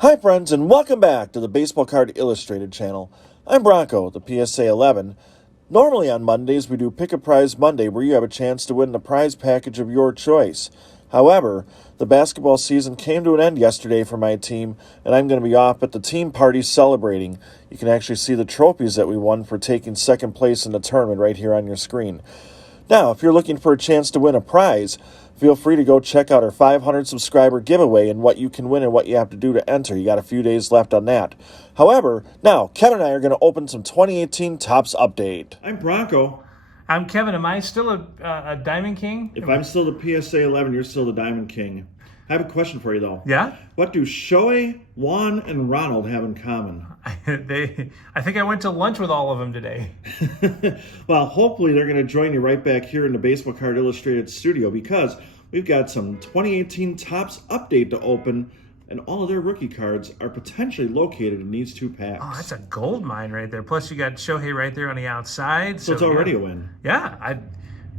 Hi friends, and welcome back to the Baseball Card Illustrated channel. I'm Bronko, the PSA 11. Normally on Mondays we do Pick a Prize Monday where you have a chance to win the prize package of your choice. However, the basketball season came to an end yesterday for my team, and I'm going to be off at the team party celebrating. You can actually see the trophies that we won for taking second place in the tournament right here on your screen. Now, if you're looking for a chance to win a prize, feel free to go check out our 500 subscriber giveaway and what you can win and what you have to do to enter. You got a few days left on that. However, now, Kevin and I are going to open some 2018 Topps Update. I'm Bronko. I'm Kevin. Am I still a Diamond King? If I'm still the PSA 11, you're still the Diamond King. I have a question for you, though. Yeah? What do Shohei, Juan, and Ronald have in common? I think I went to lunch with all of them today. Well, hopefully they're going to join you right back here in the Baseball Card Illustrated studio because we've got some 2018 Topps Update to open, and all of their rookie cards are potentially located in these two packs. Oh, that's a gold mine right there. Plus, you got Shohei right there on the outside. So it's already a win. Yeah, I'd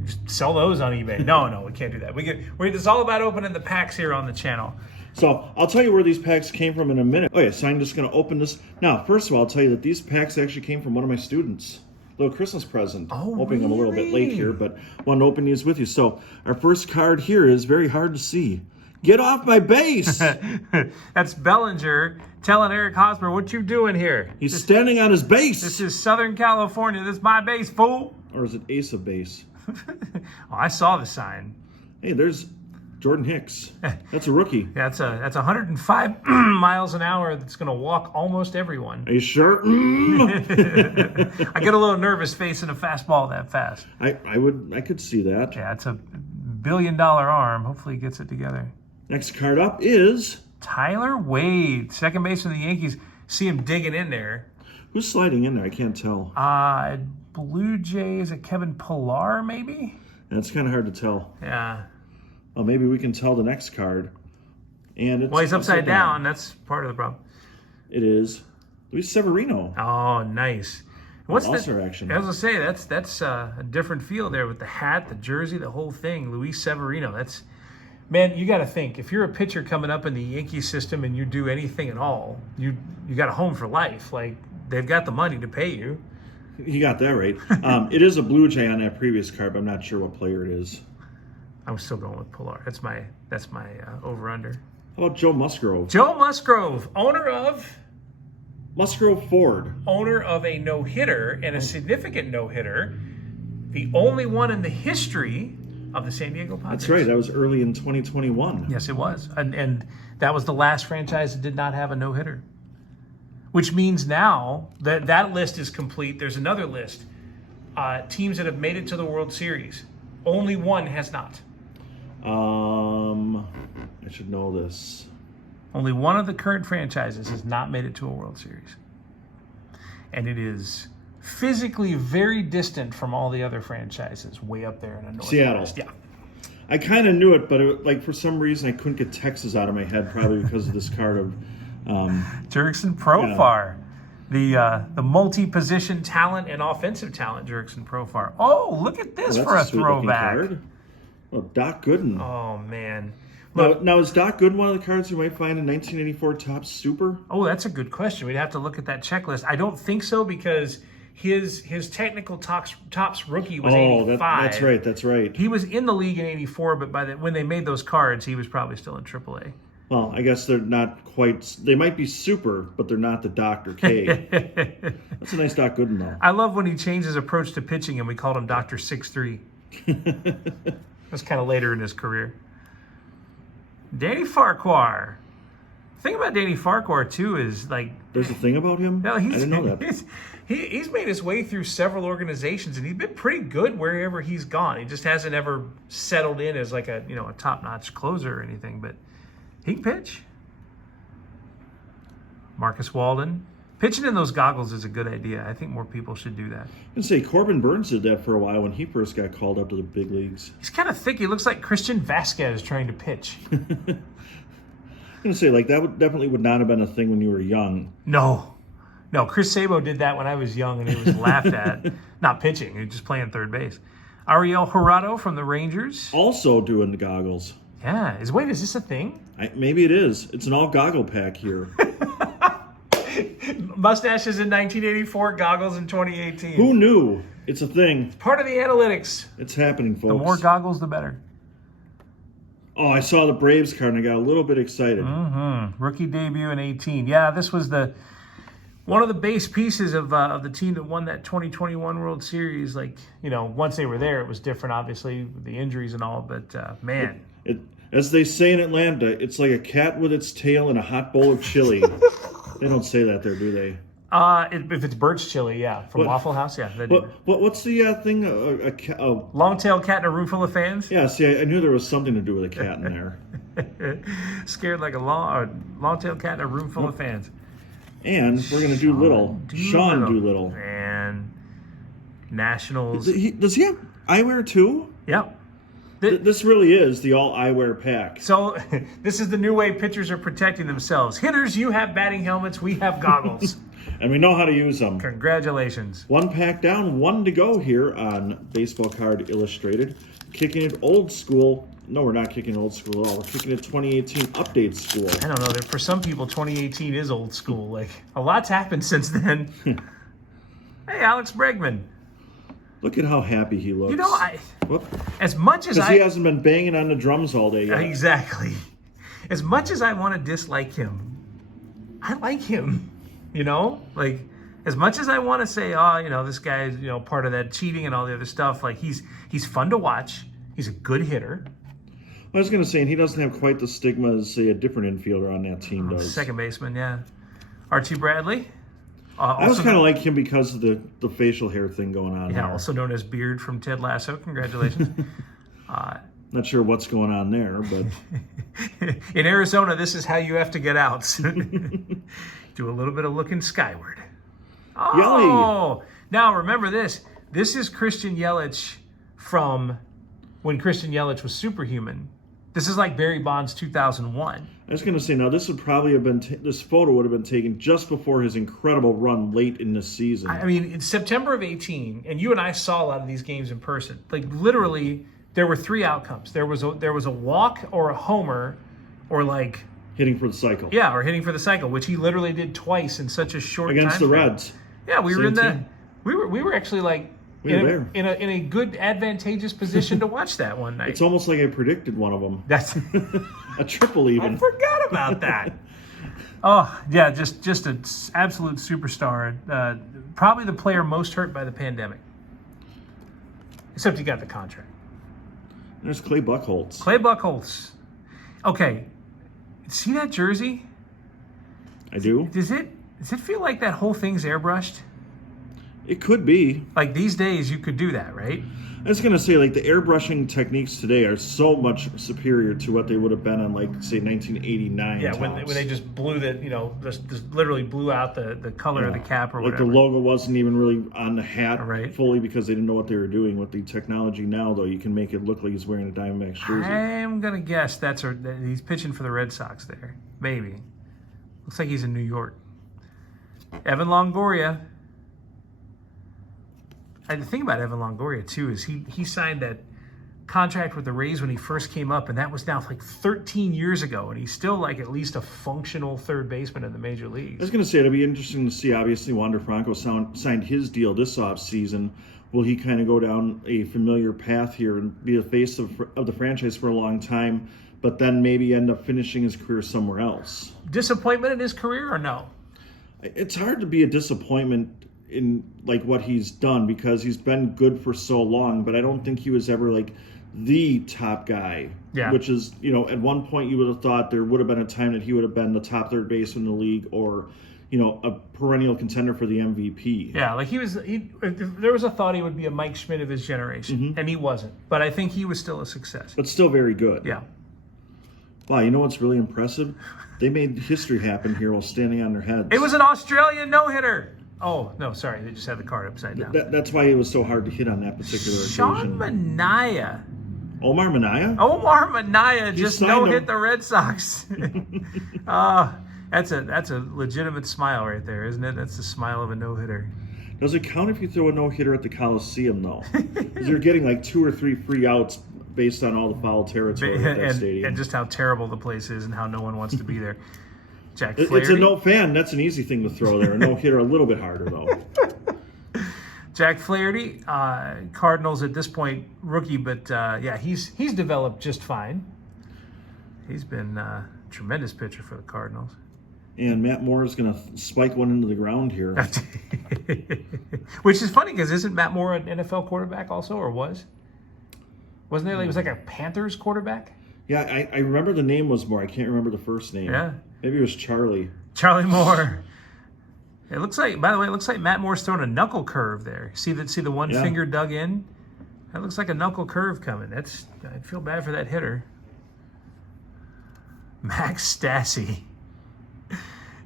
just sell those on eBay. No, we can't do that. It's all about opening the packs here on the channel. So I'll tell you where these packs came from in a minute. Okay, so I'm just going to open this. Now, first of all, I'll tell you that these packs actually came from one of my students. Little Christmas present. Oh, opening them a little bit late here, but wanted to open these with you. So our first card here is very hard to see. Get off my base! That's Bellinger telling Eric Hosmer, what you doing here? He's standing on his base! This is Southern California. This is my base, fool! Or is it Ace of Base? Oh, I saw the sign. Hey, there's Jordan Hicks. That's a rookie. Yeah, that's 105 miles an hour. That's going to walk almost everyone. Are you sure? I get a little nervous facing a fastball that fast. I could see that. Yeah, it's a $1 billion arm. Hopefully he gets it together. Next card up is Tyler Wade, second baseman of the Yankees. See him digging in there. Who's sliding in there? I can't tell. Blue Jays, Kevin Pillar, maybe? That's kind of hard to tell. Yeah. Well, maybe we can tell the next card. And it's He's upside down. That's part of the problem. It is Luis Severino. Oh, nice. What's All-Star action. I was gonna say that's a different feel there with the hat, the jersey, the whole thing. Luis Severino. Man, you got to think if you're a pitcher coming up in the Yankee system and you do anything at all, you got a home for life. Like they've got the money to pay you. You got that right. It is a Blue Jay on that previous card, but I'm not sure what player it is. I'm still going with Pillar. That's my over/under. How about Joe Musgrove? Joe Musgrove, owner of Musgrove Ford. Owner of a no-hitter and a significant no-hitter, the only one in the history of the San Diego Padres. That's right. That was early in 2021. Yes, it was, and that was the last franchise that did not have a no-hitter. Which means now that list is complete. There's another list. Teams that have made it to the World Series. Only one has not. I should know this. Only one of the current franchises has not made it to a World Series. And it is physically very distant from all the other franchises way up there in the northwest. Seattle. Yeah. I kind of knew it, but for some reason I couldn't get Texas out of my head, probably because of this card of Jurickson Profar. Yeah. The multi-position talent and offensive talent, Jurickson Profar. Oh, look at this for a throwback. Card. Well, Doc Gooden. Oh, man. Now, is Doc Gooden one of the cards you might find in 1984 Topps Super? Oh, that's a good question. We'd have to look at that checklist. I don't think so because his technical Topps rookie was 85. That's right. He was in the league in 84, but when they made those cards, he was probably still in AAA. Well, I guess they're not quite. They might be super, but they're not the Dr. K. That's a nice Doc Gooden, though. I love when he changed his approach to pitching and we called him Dr. 6'3". That's kind of later in his career. Danny Farquhar. The thing about Danny Farquhar, too, is like... There's a thing about him? No, I didn't know that. He's made his way through several organizations, and he's been pretty good wherever he's gone. He just hasn't ever settled in as like a top-notch closer or anything, but he can pitch. Marcus Walden. Pitching in those goggles is a good idea. I think more people should do that. I can say Corbin Burns did that for a while when he first got called up to the big leagues. He's kind of thick. He looks like Christian Vasquez trying to pitch. I'm going to say, that definitely would not have been a thing when you were young. No, Chris Sabo did that when I was young, and he was laughed at. Not pitching, he was just playing third base. Ariel Jurado from the Rangers. Also doing the goggles. Yeah. Is this a thing? Maybe it is. It's an all goggle pack here. Mustaches in 1984, goggles in 2018. Who knew? It's a thing. Part of the analytics. It's happening, folks. The more goggles, the better. Oh, I saw the Braves card and I got a little bit excited. Mm-hmm. Rookie debut in 18. Yeah, this was one of the base pieces of the team that won that 2021 World Series. Like, once they were there, it was different, obviously, with the injuries and all. But, man. As they say in Atlanta, it's like a cat with its tail in a hot bowl of chili. They don't say that there, do they? If it's birch chili, yeah. From Waffle House, yeah. What's the thing? Long-tailed cat in a room full of fans? Yeah, see, I knew there was something to do with a cat in there. Scared like a long-tailed cat in a room full of fans. And we're going to do Sean Doolittle. And Nationals. Does he have eyewear too? Yep. This really is the all eyewear pack. So this is the new way pitchers are protecting themselves. Hitters, you have batting helmets, we have goggles. And we know how to use them. Congratulations. One pack down, one to go here on Baseball Card Illustrated. Kicking it old school. No, we're not kicking old school at all. We're kicking it 2018 update school. I don't know. For some people, 2018 is old school. Like, a lot's happened since then. Hey, Alex Bregman. Look at how happy he looks. As much as he hasn't been banging on the drums all day yet. Exactly. As much as I want to dislike him, I like him. Like, as much as I want to say, this guy is, part of that cheating and all the other stuff, like, he's fun to watch. He's a good hitter. I was going to say, and he doesn't have quite the stigma as, say, a different infielder on that team does. Second baseman, yeah. Archie Bradley. I was kind of like him because of the facial hair thing going on. Yeah, also known as Beard from Ted Lasso. Congratulations. Not sure what's going on there, but... In Arizona, this is how you have to get out. Do a little bit of looking skyward. Oh! Yelly. Now, remember this. This is Christian Yelich from when Christian Yelich was superhuman. This is like Barry Bonds 2001. I was going to say, now this would probably have been, this photo would have been taken just before his incredible run late in the season. I mean, in September of 18, and you and I saw a lot of these games in person. Like, literally, there were three outcomes. There was a walk or a homer or like... hitting for the cycle. Yeah, or hitting for the cycle, which he literally did twice in such a short time. Against the Reds. Yeah, we were in the... We were actually like... We were there. In a good, advantageous position to watch that one night. It's almost like I predicted one of them. That's a triple even. I forgot about that. Oh, yeah, just an absolute superstar. Probably the player most hurt by the pandemic. Except he got the contract. There's Clay Buchholz. Clay Buchholz. Okay, see that jersey? I do. Does it feel like that whole thing's airbrushed? It could be. Like, these days, you could do that, right? I was going to say, like, the airbrushing techniques today are so much superior to what they would have been on, like, say, 1989. Yeah, when they just blew just literally blew out the color of the cap or whatever. Like, the logo wasn't even really on the hat fully because they didn't know what they were doing. With the technology now, though, you can make it look like he's wearing a Diamondbacks jersey. I'm going to guess he's pitching for the Red Sox there. Maybe. Looks like he's in New York. Evan Longoria. And the thing about Evan Longoria, too, is he signed that contract with the Rays when he first came up, and that was now like 13 years ago, and he's still like at least a functional third baseman in the major leagues. I was going to say, it'll be interesting to see, obviously, Wander Franco signed his deal this offseason. Will he kind of go down a familiar path here and be the face of the franchise for a long time, but then maybe end up finishing his career somewhere else? Disappointment in his career or no? It's hard to be a disappointment in like what he's done because he's been good for so long, but I don't think he was ever like the top guy. Yeah. Which is, at one point you would have thought there would have been a time that he would have been the top third baseman in the league or, a perennial contender for the MVP. Yeah, like there was a thought he would be a Mike Schmidt of his generation, and he wasn't. But I think he was still a success. But still very good. Yeah. Wow, you know what's really impressive? They made history happen here while standing on their heads. It was an Australian no-hitter. Oh, no, sorry. They just had the card upside down. That's why it was so hard to hit on that particular occasion. Sean Manaea. Omar Minaya? Omar Minaya just no-hit the Red Sox. That's a legitimate smile right there, isn't it? That's the smile of a no-hitter. Does it count if you throw a no-hitter at the Coliseum, though? Because you're getting like 2 or 3 free outs based on all the foul territory at that stadium. And just how terrible the place is and how no one wants to be there. Jack It's a Flaherty. no fan. That's an easy thing to throw there. A no hitter, a little bit harder though. Jack Flaherty, Cardinals at this point, rookie, but yeah, he's developed just fine. He's been a tremendous pitcher for the Cardinals. And Matt Moore is going to spike one into the ground here. Which is funny because isn't Matt Moore an NFL quarterback also, or was? Wasn't there? Like, it was like a Panthers quarterback. Yeah, I remember the name was Moore. I can't remember the first name. Yeah, maybe it was Charlie. Charlie Moore. It looks like, by the way, it looks like Matt Moore's throwing a knuckle curve there. See the one finger dug in? That looks like a knuckle curve coming. I feel bad for that hitter. Max Stassi.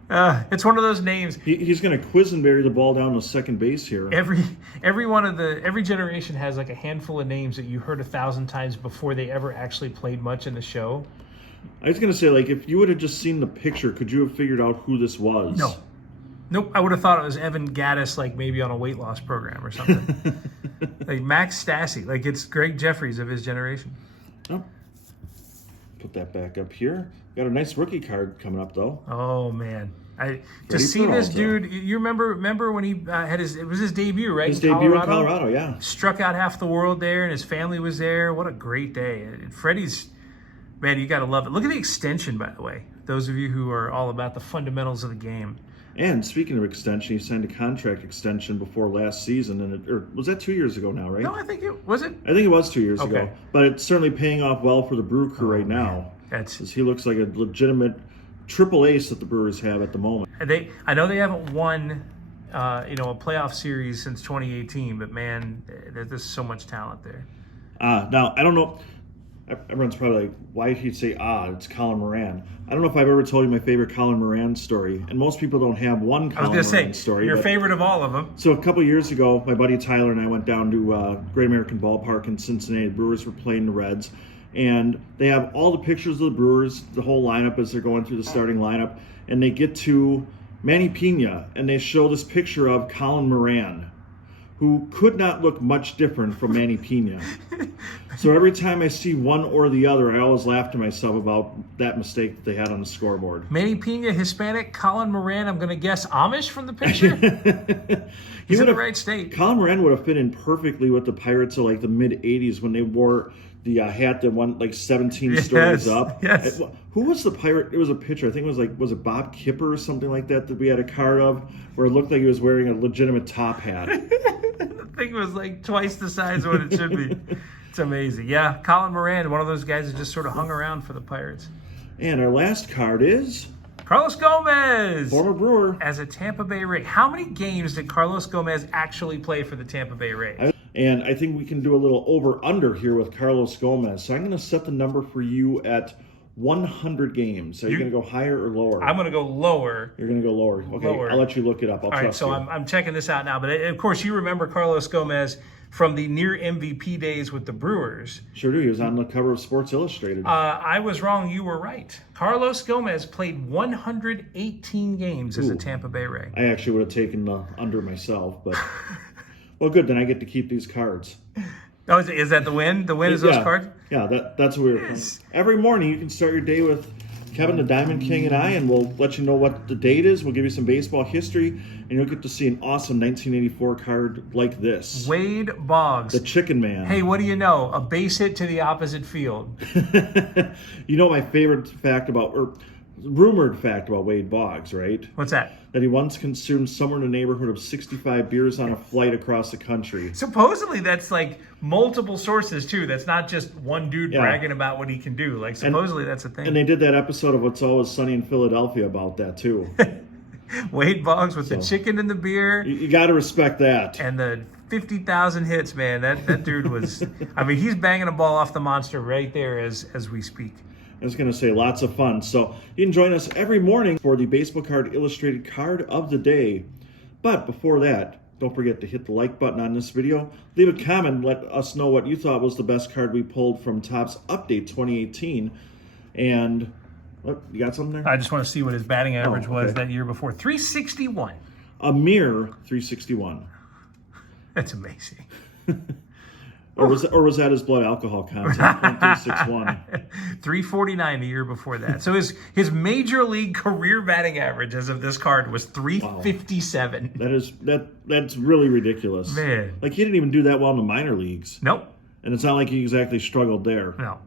It's one of those names. He's going to Quisenberry the ball down to second base here. Every generation has like a handful of names that you heard 1,000 times before they ever actually played much in the show. I was going to say, like, if you would have just seen the picture, could you have figured out who this was? No. Nope. I would have thought it was Evan Gaddis, like maybe on a weight loss program or something. Like Max Stassi, like it's Greg Jeffries of his generation. Oh. Put that back up here. Got a nice rookie card coming up though. Oh man, to see this dude. You remember when he had it was his debut, right? His debut in Colorado, yeah. Struck out half the world there, and his family was there. What a great day! And Freddie's, man, you got to love it. Look at the extension, by the way. Those of you who are all about the fundamentals of the game. And speaking of extension, he signed a contract extension before last season, and or was that 2 years ago now, right? No, I think it was. I think it was 2 years ago, but it's certainly paying off well for the Brew crew right now. Because he looks like a legitimate triple ace that the Brewers have at the moment. I know they haven't won, a playoff series since 2018, but man, there's so much talent there. Now I don't know. Everyone's probably like, why did he say it's Colin Moran? I don't know if I've ever told you my favorite Colin Moran story, and most people don't have one Colin Moran story. Your favorite of all of them. So a couple years ago, my buddy Tyler and I went down to Great American Ballpark in Cincinnati. The Brewers were playing the Reds, and they have all the pictures of the Brewers, the whole lineup as they're going through the starting lineup, and they get to Manny Pena, and they show this picture of Colin Moran, who could not look much different from Manny Pena. So every time I see one or the other, I always laugh to myself about that mistake that they had on the scoreboard. Manny Pena, Hispanic. Colin Moran, I'm going to guess Amish from the picture? He's in the right state. Colin Moran would have fit in perfectly with the Pirates of like the mid-'80s when they wore the hat that went like 17 stories up. Yes. Who was the Pirate? It was a pitcher. I think it was it Bob Kipper or something like that we had a card of where it looked like he was wearing a legitimate top hat. I think it was like twice the size of what it should be. It's amazing. Yeah, Colin Moran, one of those guys that just sort of hung around for the Pirates. And our last card is Carlos Gomez, former Brewer, as a Tampa Bay Ray. How many games did Carlos Gomez actually play for the Tampa Bay Rays? And I think we can do a little over-under here with Carlos Gomez. So I'm going to set the number for you at 100 games. Are you going to go higher or lower? I'm going to go lower. You're going to go lower. Okay, lower. I'll let you look it up. I'll trust you. All right, so I'm checking this out now. But of course, you remember Carlos Gomez from the near MVP days with the Brewers. Sure do. He was on the cover of Sports Illustrated. I was wrong. You were right. Carlos Gomez played 118 games as a Tampa Bay Ray. I actually would have taken the under myself, but well, good. Then I get to keep these cards. Oh, is that the win? The win is those cards? Yeah, that's what we were playing. Every morning you can start your day with Kevin the Diamond King and I, and we'll let you know what the date is. We'll give you some baseball history, and you'll get to see an awesome 1984 card like this. Wade Boggs. The Chicken Man. Hey, what do you know? A base hit to the opposite field. You know my favorite fact about, or rumored fact about Wade Boggs, right? What's that? That he once consumed somewhere in the neighborhood of 65 beers on a flight across the country. Supposedly that's like multiple sources too. That's not just one dude bragging about what he can do. Like supposedly that's a thing. And they did that episode of What's Always Sunny in Philadelphia about that too. Wade Boggs with the chicken and the beer. You got to respect that. And the 50,000 hits, man. That dude was, I mean, he's banging a ball off the monster right there as we speak. I was going to say, lots of fun. So you can join us every morning for the Baseball Card Illustrated Card of the Day. But before that, don't forget to hit the like button on this video. Leave a comment, let us know what you thought was the best card we pulled from Topps Update 2018. And what, you got something there? I just want to see what his batting average was that year before. 361. A mere 361. That's amazing. Or was that his blood alcohol content? 0.361. 349 the year before that. So his major league career batting average as of this card was 357. Wow. That's really ridiculous. Man. Like, he didn't even do that well in the minor leagues. Nope. And it's not like he exactly struggled there. No.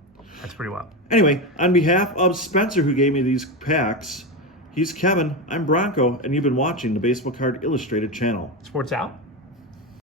That's pretty wild. Anyway, on behalf of Spencer, who gave me these packs, he's Kevin, I'm Bronko, and you've been watching the Baseball Card Illustrated channel. Sports out.